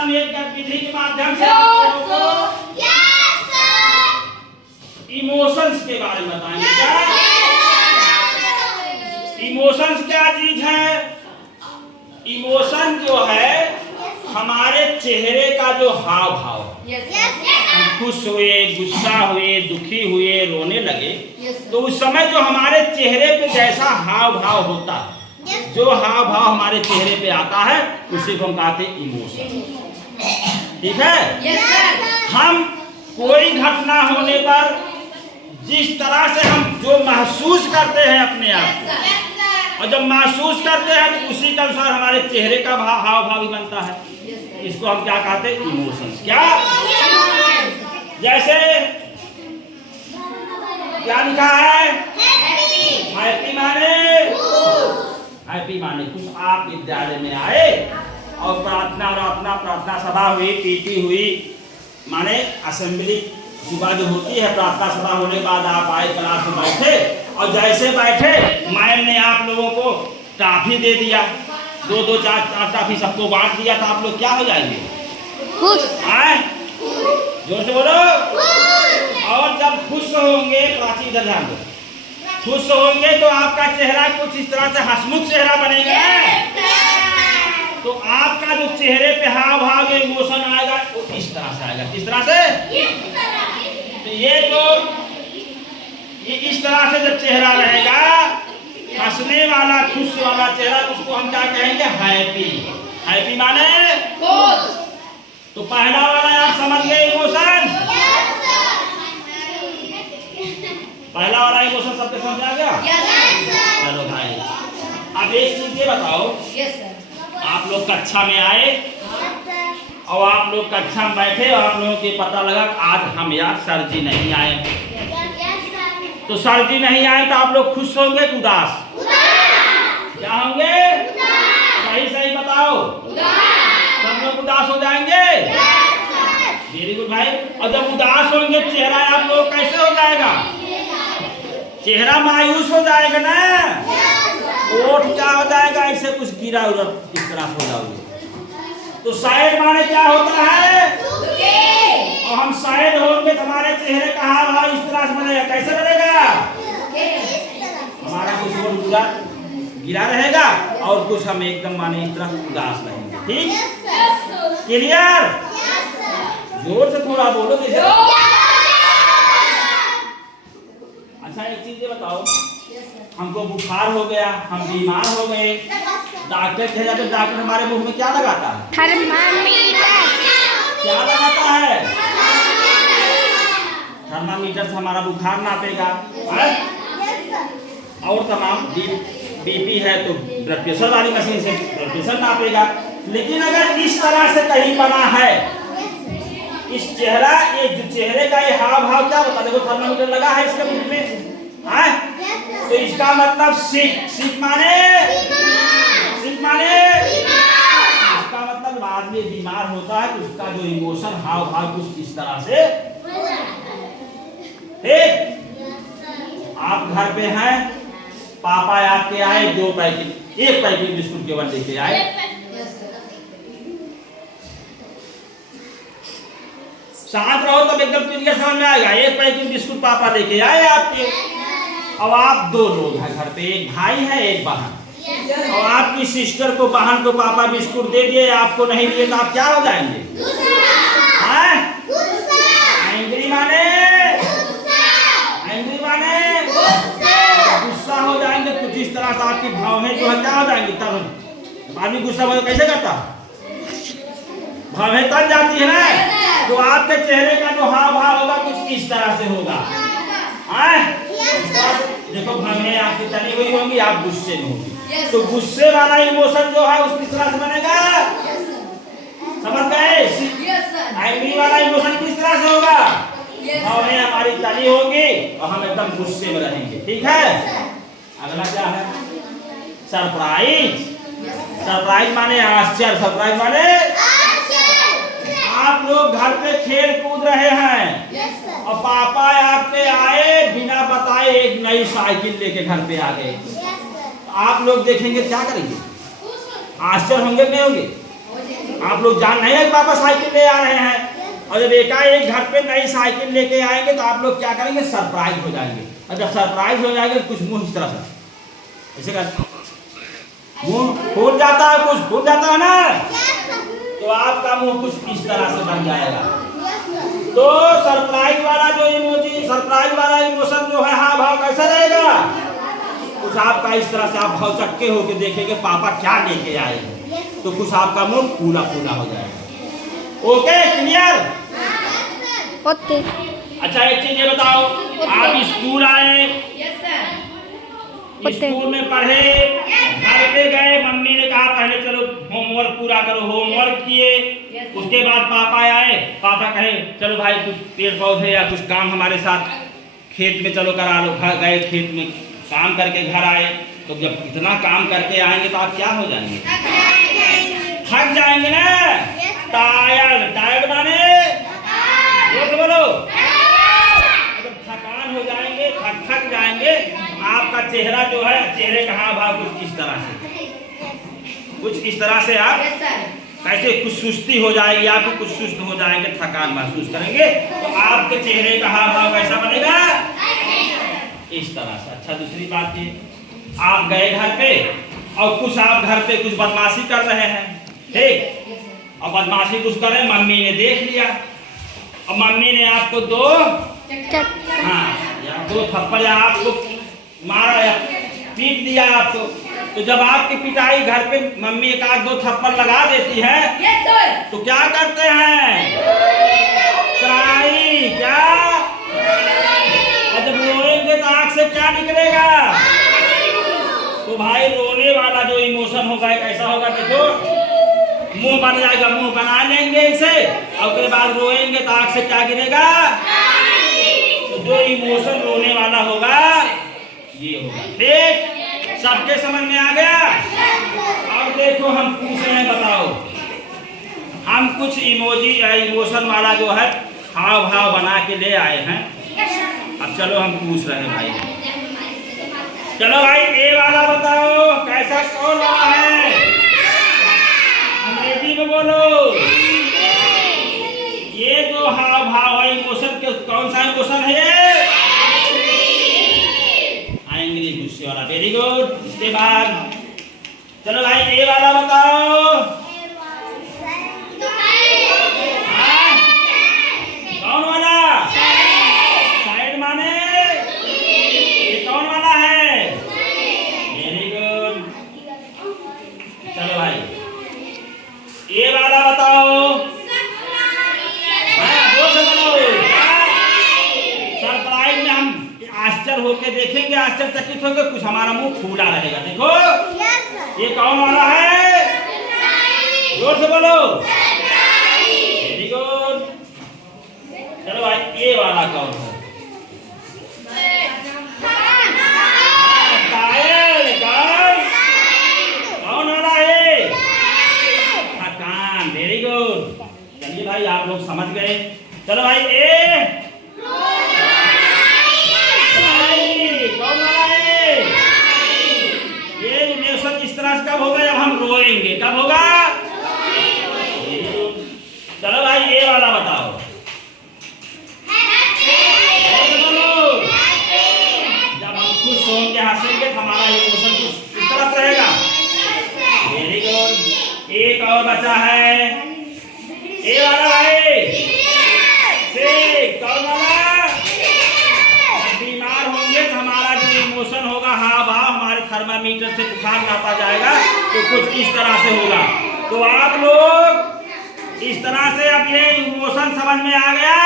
हम एक विधि के माध्यम से आप लोगों को इमोशंस के बारे में बताएंगे। क्या इमोशंस क्या चीज है? इमोशन जो है हमारे चेहरे का जो हाव भाव, खुश हुए, गुस्सा हुए, दुखी हुए, रोने लगे, तो उस समय जो हमारे चेहरे पे जैसा हाव भाव होता है, जो हाव भाव हमारे चेहरे पे आता है, उसी को हम कहते हैं इमोशन। ठीक है? हम कोई घटना होने पर जिस तरह से हम जो महसूस करते हैं अपने आप को, और जब महसूस करते हैं तो उसी के अनुसार हमारे चेहरे का हाव भाव भी बनता है। इसको हम क्या कहते हैं? इमोशंस। क्या? जैसे क्या लिखा है? हैप्पी माने हैप्पी माने खुश। आप विद्यालय में आए और प्रार्थना सभा हुई, पीटी हुई, माने असेंबली सुबह जो होती है, प्रार्थना सभा होने के बाद आप आए, क्लास में बैठे, और जैसे बैठे मैम ने आप लोगों को टॉफी दे दिया, 2-2, 4-4 टॉफी सबको बांट दिया, तो आप लोग क्या हो जाएंगे? खुश। आए जोर से बोलो। और जब खुश होंगे, प्राची इधर ध्यान दो, खुश होंगे तो आपका चेहरा कुछ इस तरह से हंसमुख चेहरा बनेगा। तो आपका जो चेहरे पे हाव भाव इमोशन आएगा वो इस तरह से आएगा। किस तरह से? तो ये इस तरह से जब चेहरा रहेगा, हंसने वाला, खुश वाला चेहरा, उसको हम क्या कहेंगे? हैप्पी। हैप्पी माने खुश। तो पहला वाला आप समझ गए इमोशन? पहला वाला इमोशन सबके समझ आ गया? चलो भाई, अब एक चीज ये बताओ, आप लोग कक्षा में आए और आप लोग कक्षा में बैठे और आप लोगों को पता लगा आज हम यार सर जी नहीं आए, तो सर जी नहीं आए तो आप लोग खुश होंगे कि उदास? क्या होंगे? सही बताओ। सब लोग उदास हो जाएंगे। वेरी गुड भाई। और जब उदास होंगे चेहरा आप लोग कैसे हो जाएगा? चेहरा मायूस हो जाएगा ना, ओठ क्या हो जाएगा? ऐसे कुछ गिरा उरा इस तरह हो जाओगे। तो शायद माने क्या होता है? और हम शायद होंगे तो हमारे चेहरे का हाव भाव इस तरह से बनेगा। कैसे बनेगा? हमारा कुछ ओठ गिरा रहेगा और कुछ हम एकदम माने इस तरह उदास रहेंगे। ठीक? क्लियर? जोर से थोड़ा बोलो। अच्छा एक चीज ये बताओ, हमको बुखार हो गया, हम बीमार हो गए, डॉक्टर के जाते डॉक्टर हमारे मुंह में क्या लगाता है? थर्मामीटर। क्या लगाता है? थर्मामीटर से हमारा बुखार नापेगा, और तमाम बीपी है तो ब्लड प्रेशर वाली मशीन से ब्लड प्रेशर नापेगा। लेकिन अगर इस तरह से कहीं बना है इस चेहरा, ये जो चेहरे का ये हाव भाव क्या होता है? देखो थर्मामीटर लगा है इसके मुंह में, तो इसका मतलब सिक माने इसका मतलब आदमी बीमार होता है तो उसका जो इमोशन हाव भाव कुछ इस तरह से। ठीक? आप घर पे हैं, पापा आपके आए, एक पैकेट बिस्कुट केवल लेके आए, शांत रहो तब एकदम क्लियर समझ में आएगा। एक पैकेट बिस्कुट पापा लेके आए आपके, अब आप 2 लोग हैं घर पे, एक भाई है एक बहन, और आपकी सिस्टर को, बहन को पापा बिस्कुट दे दिए, आपको नहीं दिए, तो आप क्या हो जाएंगे? एंग्री माने गुस्सा हो जाएंगे। कुछ इस तरह से आपकी भावनाएं जो है क्या हो जाएंगी? तब आदमी गुस्सा हो कैसे करता? भावनाएं तब जाती है ना, तो आपके चेहरे का जो हाव भाव होगा कुछ इस तरह से होगा। देखो भावनाएं आपकी तली हुई होंगी, आप गुस्से में होंगी, तो गुस्से वाला इमोशन जो है उस किस तरह से बनेगा? समझ गए? एंग्री वाला इमोशन किस तरह से होगा? भावनाएं हमारी तली होंगी और हम एकदम गुस्से में रहेंगे। ठीक है? अगला क्या है? सरप्राइज। सरप्राइज माने आश्चर्य। सरप्राइज माने आप लोग घर पे खेल कूद रहे हैं और पापा आपके आए बिना बताए एक नई साइकिल लेके घर पे आ गए, आप लोग देखेंगे क्या करेंगे? आश्चर्य होंगे नहीं होंगे? आप लोग जान नहीं है कि पापा साइकिल ले आ रहे हैं, और जब एकाएक घर पे नई साइकिल लेके आएंगे तो आप लोग क्या करेंगे, सरप्राइज हो जाएंगे। और जब सरप्राइज हो जाएंगे तो कुछ मुंह इस तरह से ऐसे कर, मुंह फूल जाता है, कुछ फूल जाता है ना, तो आपका मुंह कुछ इस तरह से बन जाएगा। तो सरप्राइज वाला जो इमोजी, सरप्राइज वाला इमोशन जो है, हाँ भाव कैसा रहेगा, कुछ आपका इस तरह से आप भाव चक्के होके देखेंगे पापा क्या लेके आए हैं, तो कुछ आपका मुंह फूला फूला हो जाएगा। Okay, clear? ओके। अच्छा एक चीज ये बताओ, आप स्कूल आए, स्कूल में पढ़े, घर पे गए, मम्मी ने कहा पहले चलो होमवर्क पूरा करो, होमवर्क किए, उसके बाद पापा आए, पापा कहे चलो भाई कुछ पेड़ पौधे या कुछ काम हमारे साथ खेत में चलो करा लो। घर गए, खेत में काम करके घर आए, तो जब इतना काम करके आएंगे तो आप क्या हो जाएंगे, थक जाएंगे ना, टायर्ड, टायर्ड माने बोलो, जब थकान हो जाएंगे, थक जाएंगे, आपका चेहरा जो है, चेहरे का हाव भाव कुछ इस तरह से, कुछ इस तरह से आप कैसे कुछ सुस्ती हो जाएगी, आपको कुछ सुस्त हो जाएंगे, थकान महसूस करेंगे, तो आपके चेहरे का हाव भाव कैसा बनेगा, इस तरह से। अच्छा दूसरी बात ये, आप गए घर पे और कुछ आप घर पे कुछ बदमाशी कर रहे हैं, ठीक, और बदमाशी कुछ कर रहे हैं, मम्मी ने देख लिया और मम्मी ने आपको दो थप्पड़ या आपको मारा या पीट दिया आपको, तो जब आपकी पिटाई घर पे मम्मी एक आध दो थप्पड़ लगा देती है, तो क्या करते हैं, क्राई, क्या, और जब रोएंगे तो आंख से क्या निकलेगा, तो भाई रोने वाला जो इमोशन होगा कैसा होगा, देखो मुंह बन जाएगा, मुंह बना लेंगे इसे, और उसके बाद रोएंगे तो आंख से क्या गिरेगा, तो जो इमोशन रोने वाला होगा ये होगा। ठीक, सबके समझ में आ गया? और देखो हम पूछ रहे हैं, बताओ, हम कुछ इमोजी या इमोशन वाला जो है हाव भाव बना के ले आए हैं। अब चलो हम पूछ रहे हैं भाई, चलो भाई ए वाला बताओ कैसा, कौन वाला है, अंग्रेजी में बोलो। ये जो हाव भाव है इमोशन के, कौन सा इमोशन है ये, एंग्री, गुस्से वाला, वेरी गुड। इसके बाद चलो भाई ए वाला बताओ, कौन वाला, साइड माने, ये कौन वाला है, वेरी गुड। चलो भाई ये वाला बताओ, सरप्राइज में हम आश्चर्य होके देखेंगे, आश्चर्यचकित होंगे, कुछ हमारा मुंह फूला रहेगा। देखो ये कौन वाला है, जोर से बोलो, वेरी गुड। चलो भाई ये वाला कौन है, कौन वाला है, थकान, वेरी गुड। चलिए भाई आप लोग समझ गए। चलो भाई ए कौन वाला है, ये इमोशन इस तरह से कब होगा, जब हम रोएंगे, कब होगा, चलो भाई ये वाला बताओ, जब हम खुश होंगे, हंसेंगे, हमारा इमोशन कुछ इस तरह से रहेगा, वेरी गुड। एक और बचा है, ये वाला भाई, कौन वाला, बीमार होंगे तो हमारा जो इमोशन होगा, हाँ भाव, हमारे थर्मामीटर से बुखार नापा जाएगा, तो कुछ इस तरह से होगा। तो आप लोग इस तरह से अब ये इमोशन समझ में आ गया।